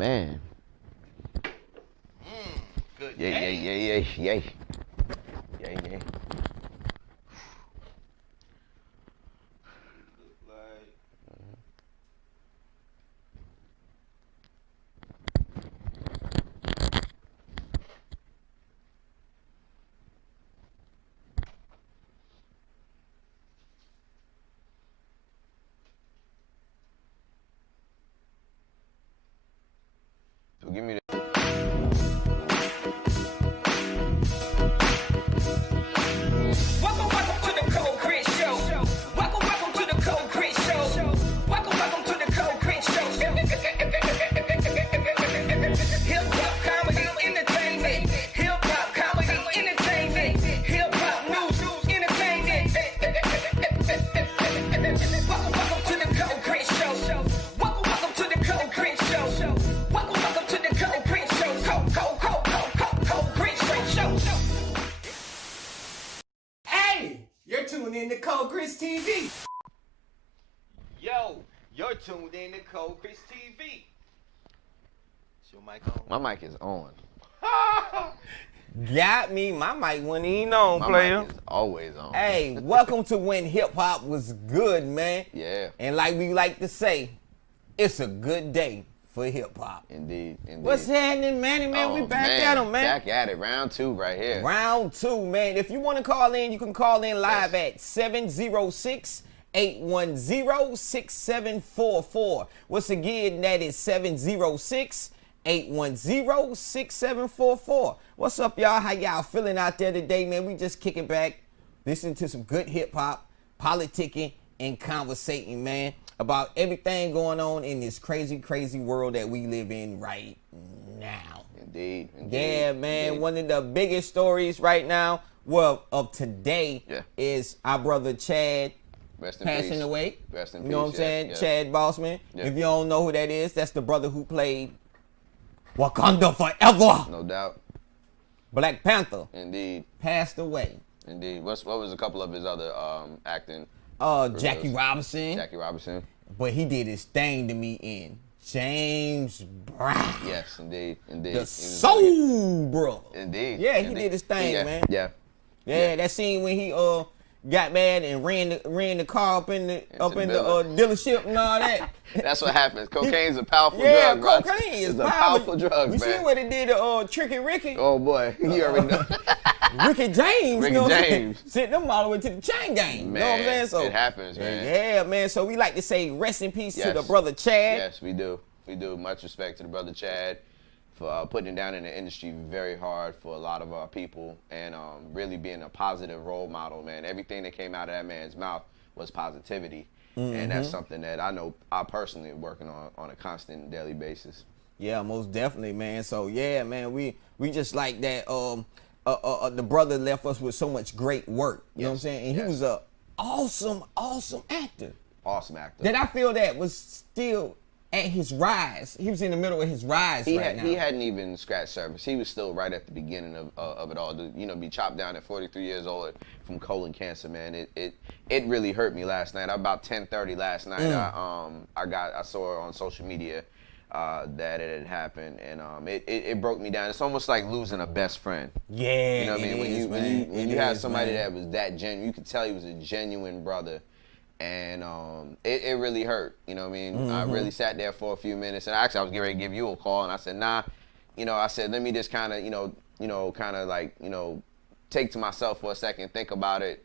man. Good. Yay. Yay. So give me the. Welcome to the Cold Chris Show. Welcome to the Cold Chris Show. Welcome to the Cold Chris Show. Hip hop comedy entertainment. Hip hop comedy entertainment. Hip hop news entertainment. Welcome to the Cold Chris Show. Welcome to the Cold Chris Show. Welcome to the Cold Chris Show. Cold Chris Show. Hey, you're tuned in to Cold Chris TV. Yo, you're tuned in to Cold Chris TV. Is your mic on? My mic is on. Got me. My mic wasn't even on, My player. mic is always on. Hey, welcome to When Hip Hop Was Good, man. Yeah. And like we like to say, it's a good day for hip hop. Indeed. What's happening, Manny? Man, we back at 'em, man. Back at it. Round 2 right here. Round 2, man. If you want to call in, you can call in live at 706-810-6744. Once again, that is 706-810-6744. What's up, y'all? How y'all feeling out there today, man? We just kicking back, listening to some good hip-hop, politicking, and conversating, man, about everything going on in this crazy, crazy world that we live in right now. Indeed. Yeah, man. One of the biggest stories right now, well, of today, is our brother Chad passing away. Rest in peace. You know what I'm saying? Yeah. Chad Bossman. Yeah. If you don't know who that is, that's the brother who played Wakanda Forever. No doubt. Black Panther. Indeed. Passed away. Indeed. What was a couple of his other acting? Jackie Robinson. Jackie Robinson. But he did his thing to me in James Brown. Yes, indeed. The Soul Brother. Indeed. Yeah, he did his thing, man. Yeah, that scene when he got mad and ran the car up in the dealership and all that. That's what happens. Cocaine's a powerful drug. Yeah, bro. cocaine is a powerful drug, You man. seen what it did to Tricky Ricky? Oh boy, you already know. Ricky James, Ricky you know what I'm saying? James. Sent them all the way to the chain gang. Man, you know what I'm saying? So it happens, man. Yeah, man. So we like to say rest in peace to Yes. the brother Chad. Yes, we do. We do. Much respect to the brother Chad for putting it down in the industry very hard for a lot of our people and really being a positive role model, man. Everything that came out of that man's mouth was positivity. And that's something that I know I personally am working on a constant and daily basis. Yeah, most definitely, man. So yeah, man, we just like that. The brother left us with so much great work. You know what I'm saying? And he was a awesome actor. Awesome actor. That I feel that was still at his rise. He was in the middle of his rise right now. He hadn't even scratched surface. He was still right at the beginning of it all. To, be chopped down at 43 years old from colon cancer, man. It really hurt me last night. About 10:30 last night, I saw on social media that it had happened, and it broke me down. It's almost like losing a best friend. Yeah, you know what I mean? When you have somebody that was that genuine, you could tell he was a genuine brother. And it really hurt, you know what I mean? I really sat there for a few minutes, and actually I was getting ready to give you a call, and I said, nah, I said, let me just kind of, take to myself for a second, think about it,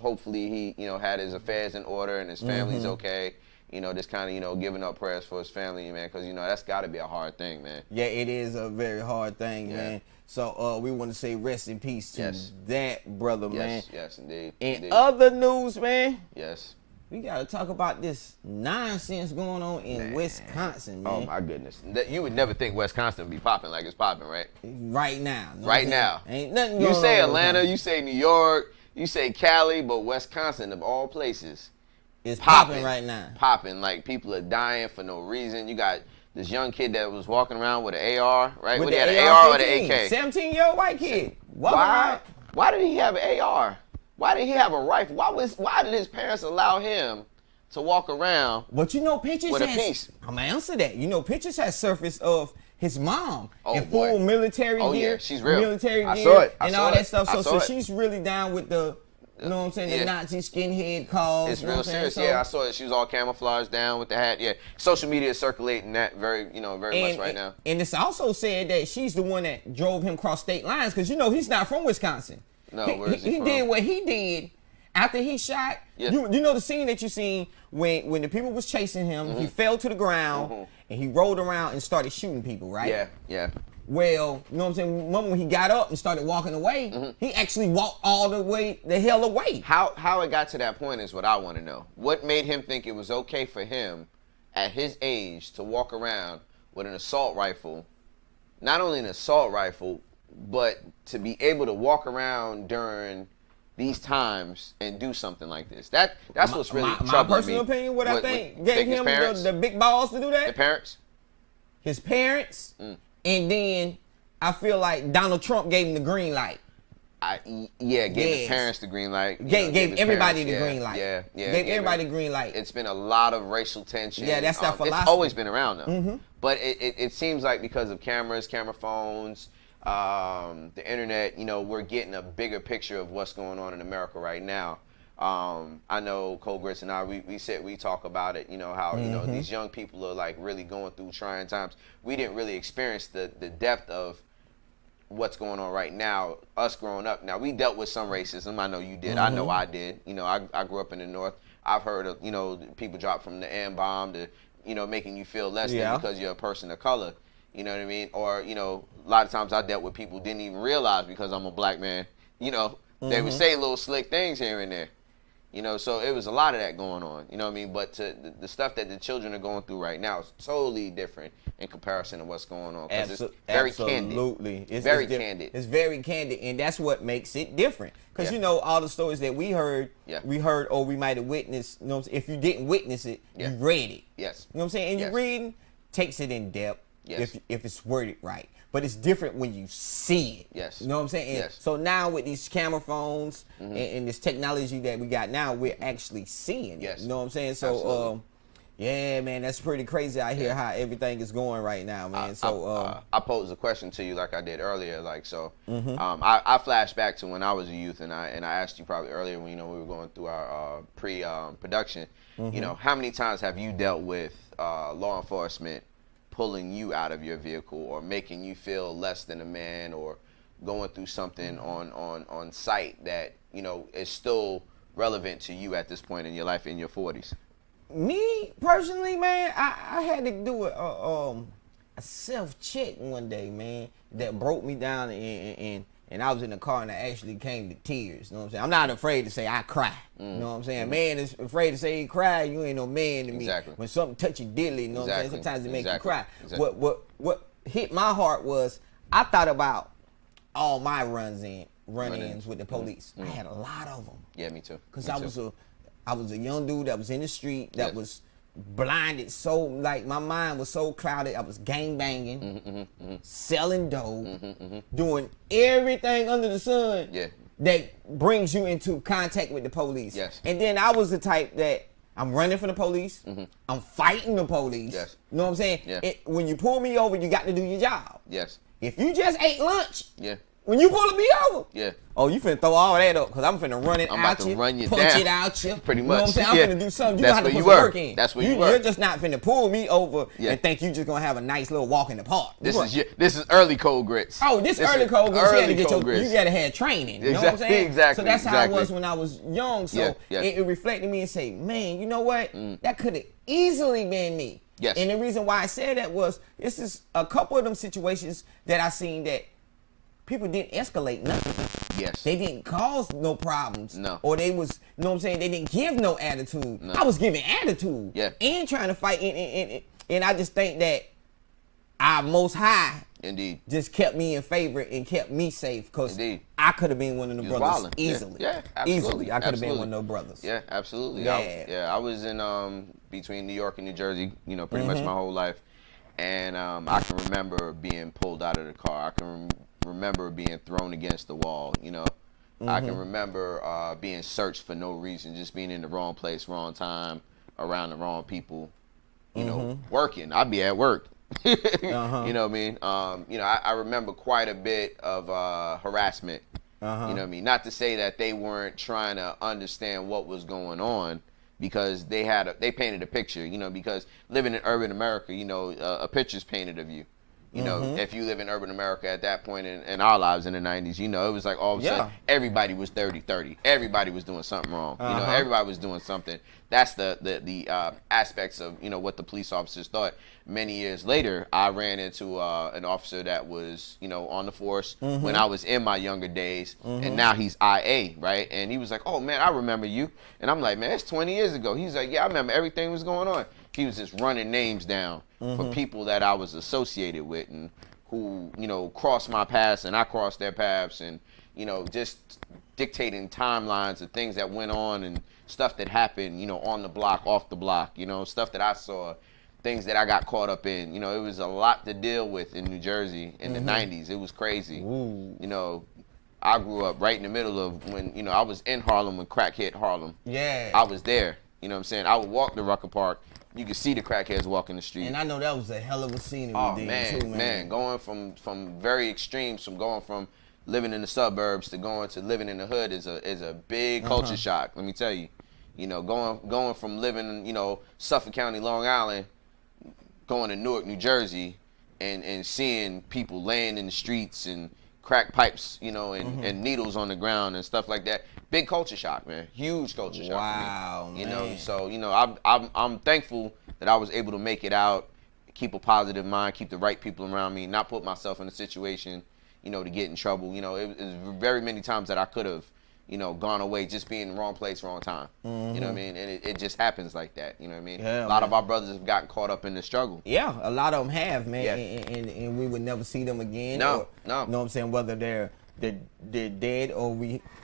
hopefully he, had his affairs in order and his family's okay, just kind of, giving up prayers for his family, man, because, that's got to be a hard thing, man. Yeah, it is a very hard thing, man. So we want to say rest in peace to that brother, man. Yes, indeed. In other news, man. Yes. We got to talk about this nonsense going on in Wisconsin, man. Oh, my goodness. You would never think Wisconsin would be popping like it's popping, right? Right now. Right now. Ain't nothing going on. You say Atlanta, you say New York, you say Cali, but Wisconsin, of all places, it's popping right now. Popping. Like, people are dying for no reason. You got this young kid that was walking around with an AR, right? With he had an an AR or the AK? 17-year-old white kid. Why did he have an AR? Why did he have a rifle? Why did his parents allow him to walk around But you know, pictures with a has, piece. I'm gonna answer that. You know, pictures has surfaced of his mom in boy. full military Oh, gear. yeah, she's real. Military I gear saw it. I and saw all it. that stuff. I So, saw so it. she's really down with the, you know what I'm saying, the Yeah. Nazi skinhead cause. It's you know real what I'm saying? serious. So, Yeah, I saw it. She was all camouflaged down with the hat. Yeah, social media is circulating that very much right now. And it's also said that she's the one that drove him across state lines because, you know, he's not from Wisconsin. No, where is he He from? did what he did after he shot. Yeah. You know the scene that you seen when the people was chasing him, Mm-hmm. he fell to the ground and he rolled around and started shooting people, right? Yeah, yeah. Well, you know what I'm saying? Remember when he got up and started walking away, Mm-hmm. he actually walked all the hell away. How it got to that point is what I want to know. What made him think it was okay for him at his age to walk around with an assault rifle? Not only an assault rifle, but to be able to walk around during these times and do something like this. That's what's really troubling me. My personal opinion, what I think gave him the big balls to do that. The parents? His parents, and then I feel like Donald Trump gave him the green light. Gave his parents the green light. Gave his everybody parents, the green light. Yeah. Gave everybody the green light. It's been a lot of racial tension. Yeah, that's that philosophy. It's always been around though. But it seems like because of cameras, camera phones, the internet, we're getting a bigger picture of what's going on in America right now. I know Cole Grits and I, we talk about it, how, these young people are like really going through trying times. We didn't really experience the depth of what's going on right now, us growing up. Now, we dealt with some racism. I know you did. I know I did. I grew up in the North. I've heard of, people drop from the M-bomb to, making you feel less than because you're a person of color. You know what I mean? Or, a lot of times I dealt with people who didn't even realize because I'm a black man, they would say little slick things here and there. So it was a lot of that going on, you know what I mean? But the stuff that the children are going through right now is totally different in comparison to what's going on. Because it's very candid. Absolutely. It's very candid. It's very candid, and that's what makes it different. Because, all the stories that we heard, or we might have witnessed, if you didn't witness it, you read it. Yes. You know what I'm saying? And your reading takes it in depth if it's worded right. But it's different when you see it. Yes. You know what I'm saying? And so now with these camera phones and this technology that we got now, we're actually seeing it. Yes. You know what I'm saying? So, Absolutely. yeah, man, that's pretty crazy out here how everything is going right now, man. I posed a question to you like I did earlier. I flashed back to when I was a youth, and I asked you probably earlier when we were going through our pre-production. How many times have you dealt with law enforcement pulling you out of your vehicle or making you feel less than a man or going through something on site that is still relevant to you at this point in your life in your 40s? Me personally, man, I had to do a self-check one day, man, that broke me down, and I was in the car and I actually came to tears. You know what I'm saying? I'm not afraid to say I cry. You know what I'm saying? Man is afraid to say he cry. You ain't no man to me. Exactly. When something touch you diddly, you know what I'm saying? Sometimes it make you cry. Exactly. What hit my heart was I thought about all my run-ins with the police. I had a lot of them. Yeah, me too. Cause I was a young dude that was in the street that was blinded, so like my mind was so clouded. I was gang banging, selling dope, doing everything under the sun that brings you into contact with the police. Yes. And then I was the type that I'm running from the police. I'm fighting the police. Yes. You know what I'm saying? Yeah. When you pull me over, you got to do your job. Yes. If you just ate lunch, Yeah. when you pulling me over, Yeah. oh, you finna throw all that up because I'm finna run it I'm out about to you, run you punch down. it out you. Pretty You know what I'm much. saying? Yeah. I'm finna do something. You That's got to where put you some were. work in. That's where you were. You're just not finna pull me over Yeah. and think you just gonna have a nice little walk in the park. This is early Cole Grits. Oh, this early is code grits. You had to get Cole Grits. you gotta have training. You know what I'm saying? Exactly. So that's how I was Exactly. when I was young. So Yeah. it reflected me and say, man, you know what? That could have easily been me. Yes. And the reason why I said that was this is a couple of them situations that I seen that people didn't escalate nothing. Yes. They didn't cause no problems. No. Or they was, you know what I'm saying, they didn't give no attitude. No. I was giving attitude. Yeah. And trying to fight. And I just think that our Most High Indeed. just kept me in favor and kept me safe because Indeed. I could have been one of the You was brothers wildin'. easily. Yeah, absolutely. Easily. I could have been Absolutely. one of those brothers. Yeah, absolutely. Yeah. I was in between New York and New Jersey, pretty much my whole life. And I can remember being pulled out of the car. I can remember being thrown against the wall, I can remember being searched for no reason, just being in the wrong place, wrong time, around the wrong people, you know, working. I'd be at work. You know what I mean? You know, I remember quite a bit of harassment. You know what I mean? Not to say that they weren't trying to understand what was going on, because they painted a picture, you know, because living in urban America, you know, a picture's painted of you. You know, if you live in urban America at that point in our lives in the 90s, you know, it was like all of a sudden everybody was 30-30. Everybody was doing something wrong. You know, everybody was doing something. That's the aspects of, you know, what the police officers thought. Many years later, I ran into an officer that was, you know, on the force when I was in my younger days, and now he's IA, right? And he was like, "Oh man, I remember you." And I'm like, "Man, it's 20 years ago." He's like, "Yeah, I remember everything was going on." He was just running names down for people that I was associated with and who, you know, crossed my paths and I crossed their paths, and, you know, just dictating timelines of things that went on and stuff that happened, you know, on the block, off the block, you know, stuff that I saw, things that I got caught up in. You know, it was a lot to deal with in New Jersey in the 90s. It was crazy. You know, I grew up right in the middle of when, you know, I was in Harlem when crack hit Harlem. Yeah. I was there. You know what I'm saying? I would walk to Rucker Park. You could see the crackheads walking the street. And I know that was a hell of a scenery too, man. Going from very extremes, from going from living in the suburbs to going to living in the hood is a big culture shock. Let me tell you. You know, going from living, you know, Suffolk County, Long Island, going to Newark, New Jersey, and seeing people laying in the streets and crack pipes, you know, and needles on the ground and stuff like that. Big culture shock, man. Huge culture shock. Wow, for me. You man. know, so, you know, I'm thankful that I was able to make it out, keep a positive mind, keep the right people around me, not put myself in a situation, you know, to get in trouble. You know, it was very many times that I could have, you know, gone away, just being in the wrong place, wrong time. You know what I mean? And it just happens like that. You know what I mean? Yeah, a lot of our brothers have gotten caught up in the struggle. Yeah, a lot of them have, man. Yeah. And we would never see them again. No. You know what I'm saying? Whether they're dead or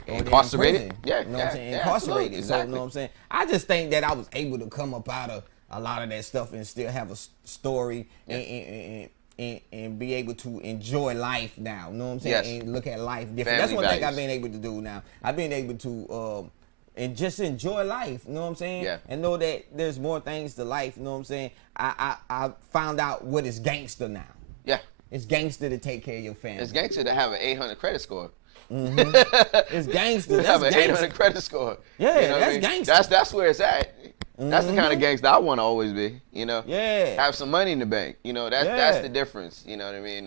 Incarcerated. Yeah, you know what I'm saying? Incarcerated. Exactly. So, you know what I'm saying? I just think that I was able to come up out of a lot of that stuff and still have a story and be able to enjoy life now. You know what I'm saying? Yes. And look at life different. Family That's one thing values. I've been able to do now. I've been able to and just enjoy life. You know what I'm saying? Yeah. And know that there's more things to life. You know what I'm saying? I found out what is gangster now. Yeah. It's gangster to take care of your family. It's gangster to have an 800 credit score. It's gangster. To have That's an gangster. 800 credit score. Yeah, You know what that's I mean? gangster. That's where it's at. That's the kind of gangster I want to always be. You know. Yeah. Have some money in the bank. You know, that's Yeah. the difference. You know what I mean?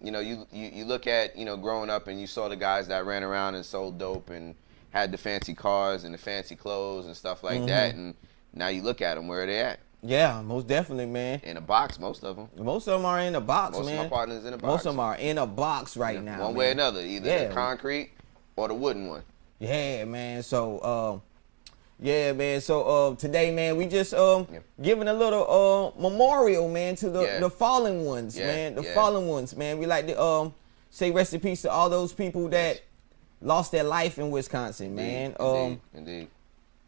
You know, you look at, you know, growing up and you saw the guys that ran around and sold dope and had the fancy cars and the fancy clothes and stuff like that, and now you look at them, where are they at? Yeah, most definitely, man. In a box, most of them. Most of them are in a box, Most man. of my partners in a box. Most of them are in a box right now. One way or another, either Yeah. the concrete or the wooden one. Yeah, man. So, yeah, man. So, today, man, we just giving a little memorial, man, to the fallen ones, man. The fallen ones, man. We like to say rest in peace to all those people that lost their life in Wisconsin, man. Indeed.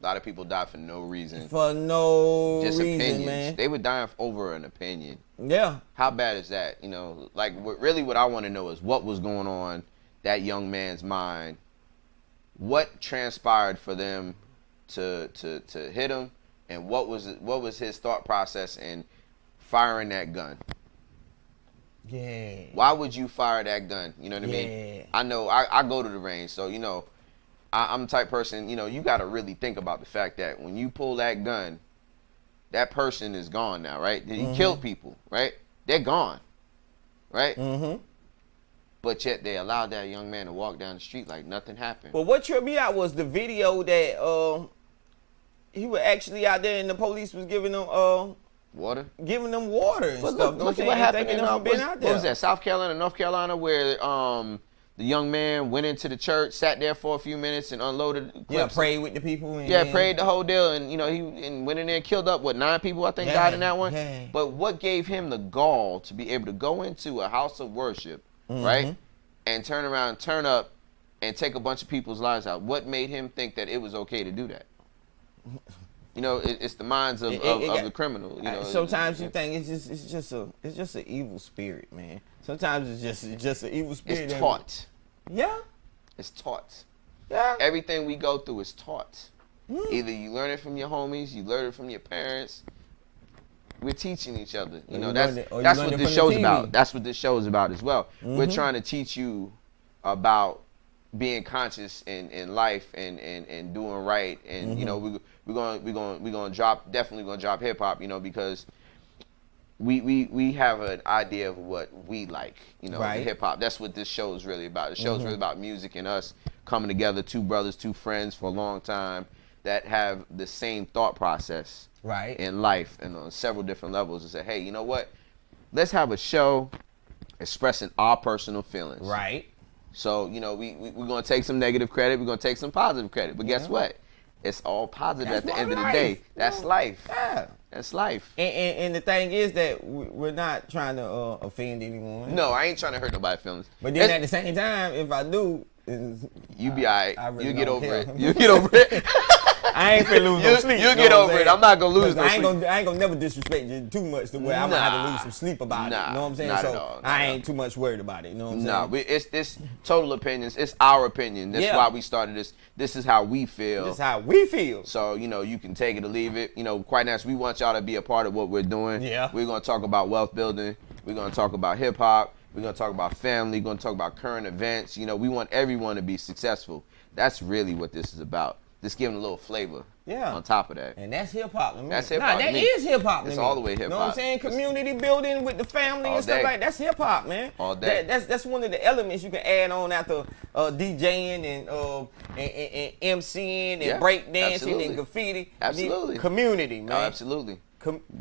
A lot of people died for no reason. For no Just reason, opinions. man. They were dying over an opinion. Yeah. How bad is that? You know, like what I want to know is what was going on that young man's mind. What transpired for them to hit him, and what was his thought process in firing that gun? Yeah. Why would you fire that gun? You know what I mean? I know I go to the range, so you know, I'm the type person, you know, you got to really think about the fact that when you pull that gun, that person is gone now, right? He killed people, right? They're gone, right? But yet they allowed that young man to walk down the street like nothing happened. But what tripped me out was the video that he was actually out there and the police was giving them Water? giving them water and But stuff. look at what happened in what was that, South Carolina, North Carolina, where the young man went into the church, sat there for a few minutes and unloaded clips. Yeah, prayed with the people. And Yeah, prayed the whole deal, and you know he went in there and killed up 9 people I think died in that one. Yeah. But what gave him the gall to be able to go into a house of worship, right, and turn around, turn up, and take a bunch of people's lives out? What made him think that it was okay to do that? You know, it's the minds of the criminal. You know, sometimes you think it's just an evil spirit, man. Sometimes it's just an evil spirit. It's taught. Yeah. It's taught. Yeah. Everything we go through is taught. Either you learn it from your homies, you learn it from your parents. We're teaching each other. You know, that's what this show's about. That's what this show is about as well. We're trying to teach you about being conscious in life and doing right. And you know, we're gonna definitely gonna drop hip hop. You know, because we have an idea of what we like. You know, hip hop. That's what this show is really about. The show is really about music and us coming together, two brothers, two friends for a long time that have the same thought process. In life and on several different levels, and say, hey, you know what? Let's have a show expressing our personal feelings. So, you know, we're going to take some negative credit. We're going to take some positive credit. But guess what? It's all positive at the end of the day. That's life. Yeah. That's life. And the thing is that we're not trying to offend anyone. No, I ain't trying to hurt nobody's feelings. But then at the same time, if I do, you be all right. Really you get over it. You get over it. I ain't finna lose no sleep. You'll get over it. I'm not gonna lose no sleep. I ain't gonna never disrespect you too much to where I'm gonna have to lose some sleep about it. You know what I'm saying? Not at all. I ain't too much worried about it. You know what I'm saying? It's total opinions. It's our opinion. That's why we started this. This is how we feel. This is how we feel. So, you know, you can take it or leave it. You know, quite naturally, we want y'all to be a part of what we're doing. Yeah. We're gonna talk about wealth building. We're gonna talk about hip hop. We're gonna talk about family. We're gonna talk about current events. You know, we want everyone to be successful. That's really what this is about. Just giving a little flavor. Yeah. On top of that. And that's hip hop. That's hip hop. That is hip hop. It's all the way hip hop. You know what I'm saying? Community building with the family and stuff like that. That's hip hop, man. All day. That's one of the elements you can add on after DJing and MCing and breakdancing and graffiti. Absolutely. Community, man. Oh, absolutely.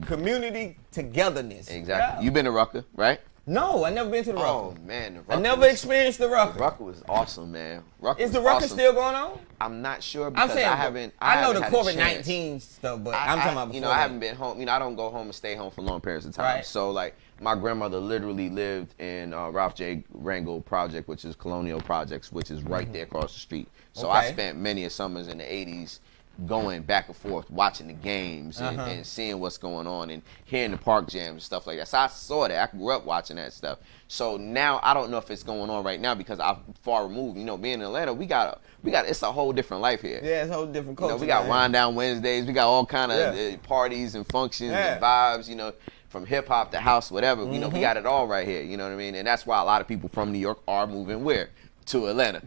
Community togetherness. Exactly. Yeah. You been to Rucker, right? No, I never been to the Rucker. Oh man, the Rucker I never experienced the Rucker. Rucker was awesome, man. Is the Rucker still going on? I'm not sure because I haven't. I know the COVID-19 stuff, but I'm talking about before. You know, I haven't been home. You know, I don't go home and stay home for long periods of time. Right. So like, my grandmother literally lived in Ralph J. Rangel Project, which is Colonial Projects, which is right there across the street. So I spent many summers in the '80s going back and forth, watching the games and seeing what's going on and hearing the park jams and stuff like that. So I saw that. I grew up watching that stuff. So now I don't know if it's going on right now because I'm far removed. You know, being in Atlanta, we got it's a whole different life here. Yeah, it's a whole different culture. You know, we got wind down Wednesdays. We got all kind of parties and functions and vibes. You know, from hip hop to house, whatever. You know, we got it all right here. You know what I mean? And that's why a lot of people from New York are moving where. To Atlanta.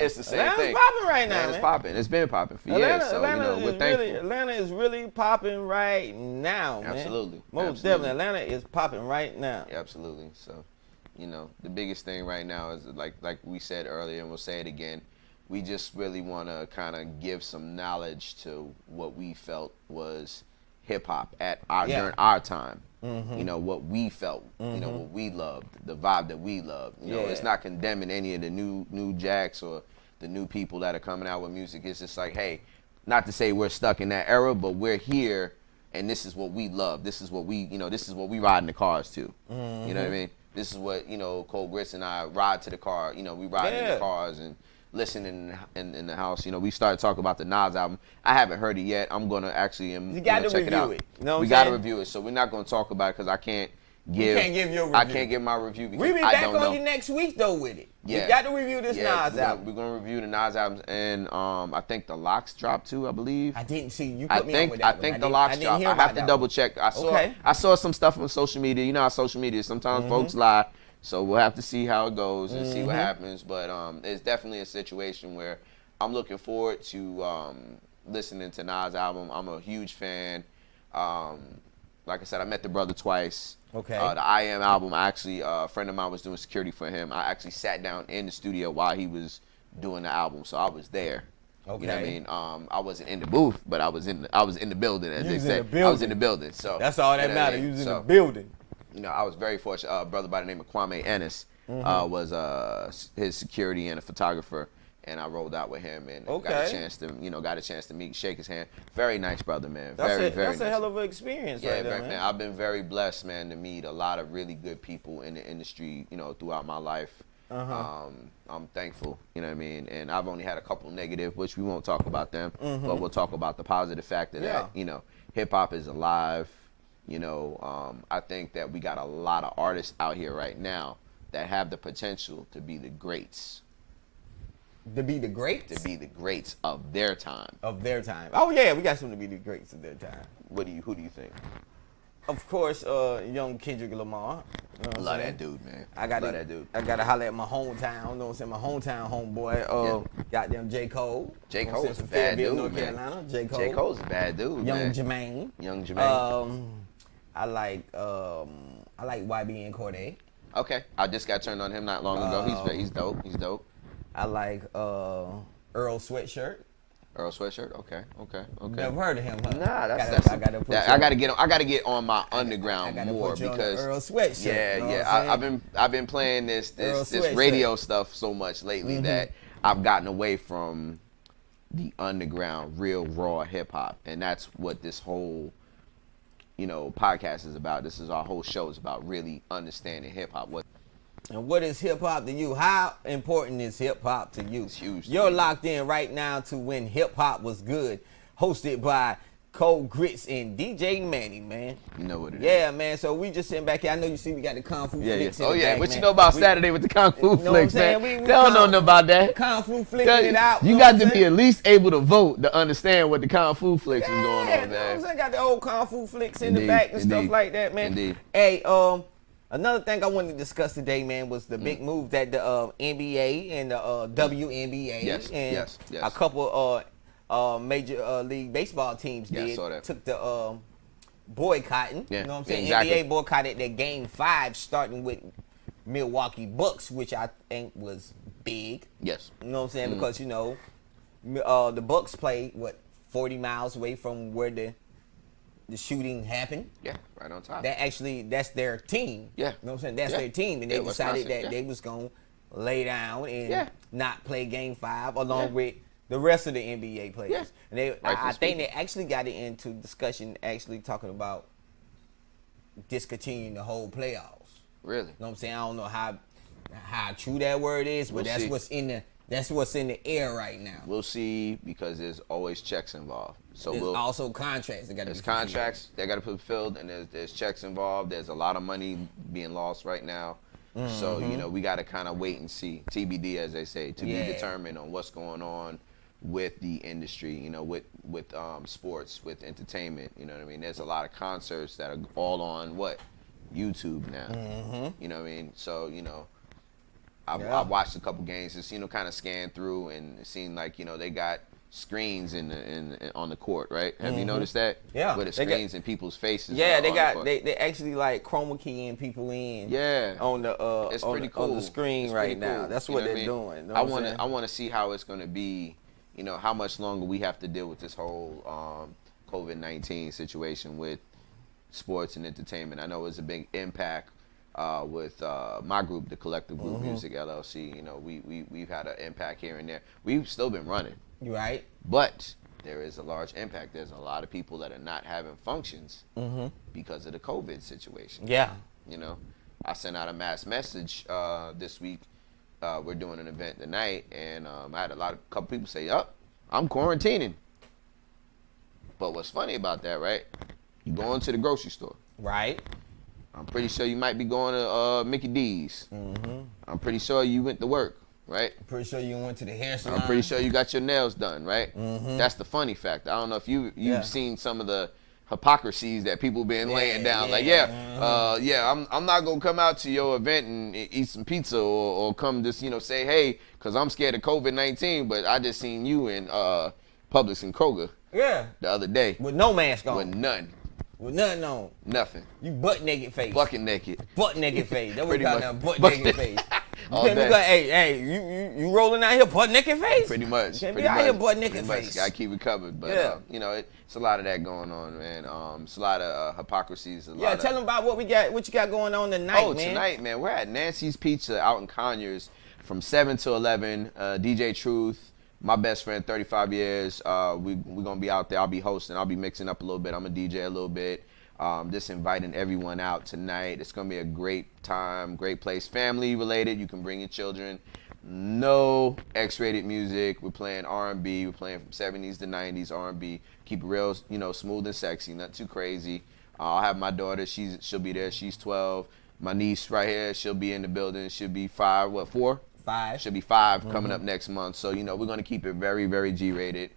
It's the same thing. Atlanta's popping right now, man. It's popping. It's been popping for years. So, you know, we're thankful. Atlanta is really popping right now, man. Absolutely. Most definitely. Atlanta is popping right now. Absolutely. So, you know, the biggest thing right now is like we said earlier, and we'll say it again, we just really want to kind of give some knowledge to what we felt was hip hop during our time. You know, what we felt, you know, what we loved, the vibe that we loved. You know, it's not condemning any of the new jacks or the new people that are coming out with music. It's just like, hey, not to say we're stuck in that era, but we're here and this is what we love. This is what we, you know, this is what we ride in the cars to. You know what I mean? This is what, you know, Cold Grits and I ride to the car. You know, we ride in the cars and listen in the house. You know, we started talking about the Nas album. I haven't heard it yet. I'm gonna actually check it out. You know what we got to review it, so we're not gonna talk about it because I can't give. You can't give your review. I can't give my review because we be back on you next week though with it. Yeah. We got to review this Nas album. We're gonna review the Nas album, and I think the Locks dropped too. I believe. I didn't see you. Put me on with that I think the Locks dropped. I have to double check. I saw some stuff on social media. You know how social media sometimes folks lie. So we'll have to see how it goes and see what happens. But it's definitely a situation where I'm looking forward to listening to Nas' album. I'm a huge fan. Like I said, I met the brother twice. Okay. The I Am album, a friend of mine was doing security for him. I actually sat down in the studio while he was doing the album, so I was there. Okay. You know what I mean? I wasn't in the booth, but I was in the building, as they say. I was in the building. So that's all that matters. You was in the building. You know, I was very fortunate. A brother by the name of Kwame Ennis was his security and a photographer, and I rolled out with him and got a chance to meet, shake his hand. Very nice brother, man. Very nice. That's a hell of an experience, right there, man. I've been very blessed, man, to meet a lot of really good people in the industry, you know, throughout my life. I'm thankful, you know what I mean? And I've only had a couple negative, which we won't talk about them, but we'll talk about the positive factor that, you know, hip hop is alive. You know, I think that we got a lot of artists out here right now that have the potential to be the greats. To be the greats? To be the greats of their time. Of their time. Oh, yeah, we got some to be the greats of their time. Who do you think? Of course, young Kendrick Lamar. You know Love that dude, man. Love that dude. I gotta holler at my hometown. You know what I'm saying? My hometown homeboy. Goddamn J. Cole. J. You know Cole's a bad dude, North man. Carolina. J. Cole. J. Cole's a bad dude, Young man. Jermaine. Young Jermaine. I like YB Cordae. Okay, I just got turned on him not long ago. He's dope. He's dope. I like Earl Sweatshirt. Earl Sweatshirt. Okay. Never heard of him, huh? Nah, I gotta get on my underground more because Earl Sweatshirt. Yeah. I've been playing this radio stuff so much lately that I've gotten away from the underground, real raw hip hop, and that's what this whole podcast is about. This is our whole show is about really understanding hip hop. And what is hip hop to you? How important is hip hop to you? It's huge. You're locked in right now to When Hip Hop Was Good, hosted by Cold Grits and DJ Manny, man. You know what it is. Yeah, man. So we just sitting back here. I know you see we got the Kung Fu flicks in the back, what man. you know about Saturday with the Kung Fu flicks, man? We They don't know nothing about that. Kung Fu flicking it out. You got to be at least able to vote to understand what the Kung Fu flicks is going on, man. I got the old Kung Fu flicks in the back and stuff like that, man. Indeed. Hey, another thing I wanted to discuss today, man, was the big move that the NBA and the WNBA and a couple major league baseball teams did. Saw that. Took the boycotting. Yeah, You know what I'm saying? exactly. NBA boycotted their Game 5, starting with Milwaukee Bucks, which I think was big. Yes. You know what I'm saying? Because the Bucks play 40 miles away from where the shooting happened. Yeah, right on top. That's their team. Yeah. You know what I'm saying? That's their team. And they decided that they was going to lay down and not play Game 5 along with the rest of the NBA players. Yeah. And I think they actually got it into discussion actually talking about discontinuing the whole playoffs. Really? You know what I'm saying? I don't know how true that word is, but that's what's in the air right now. We'll see, because there's always checks involved. So there's also contracts that got to be fulfilled. There's contracts that got to be fulfilled, and there's checks involved. There's a lot of money being lost right now. So we got to kind of wait and see. TBD, as they say, to be determined on what's going on with the industry. With sports, with entertainment. You know what I mean? There's a lot of concerts that are all on YouTube now. You know what I mean? So I watched a couple games, just kind of scanned through, and it seemed like they got screens on the court, right? Have you noticed that? Yeah. With the screens in people's faces. Yeah, they actually like chroma keying people in. Yeah. On the it's pretty cool. On the screen it's right now. Cool. That's what they're doing. You know I want to see how it's going to be. How much longer we have to deal with this whole COVID-19 situation with sports and entertainment. I know it's a big impact with my group, the Collective Group Music LLC. We've had an impact here and there. We've still been running. Right. But there is a large impact. There's a lot of people that are not having functions because of the COVID situation. Yeah. I sent out a mass message this week. We're doing an event tonight, and I had a couple people say, "Yup, I'm quarantining." But what's funny about that, right? You go into the grocery store. Right. I'm pretty sure you might be going to Mickey D's. I'm pretty sure you went to work, right? I'm pretty sure you went to the hair salon. I'm pretty sure you got your nails done, right? That's the funny fact. I don't know if you've seen some of the hypocrisies that people been laying down. I'm not gonna come out to your event and eat some pizza or come just say hey, because I'm scared of COVID-19, but I just seen you in Publix and Kroger the other day with no mask on. With none. With nothing on. Nothing. You butt naked face. Bucket naked. Butt naked face. That what we call that butt naked face. All day. Hey, you rolling out here butt naked face? Pretty much. Can't be out here butt naked face. Gotta keep it covered. But it's a lot of that going on, man. It's a lot of hypocrisies. Tell them about what you got going on tonight, man. Tonight, man, we're at Nancy's Pizza out in Conyers from 7 to 11. DJ Truth, my best friend, 35 years. We're going to be out there. I'll be hosting. I'll be mixing up a little bit. I'm a DJ a little bit. Just inviting everyone out tonight. It's going to be a great time, great place. Family related. You can bring your children. No X-rated music. We're playing R&B. We're playing from 70s to 90s R&B. Keep it real, smooth and sexy. Not too crazy. I'll have my daughter. She'll be there. She's 12. My niece right here, she'll be in the building. She'll be 4? 5. Should be 5 coming up next month. So, you know, we're going to keep it very, very G-rated.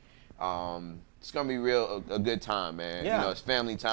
It's going to be a good time, man. Yeah. You know, it's family time.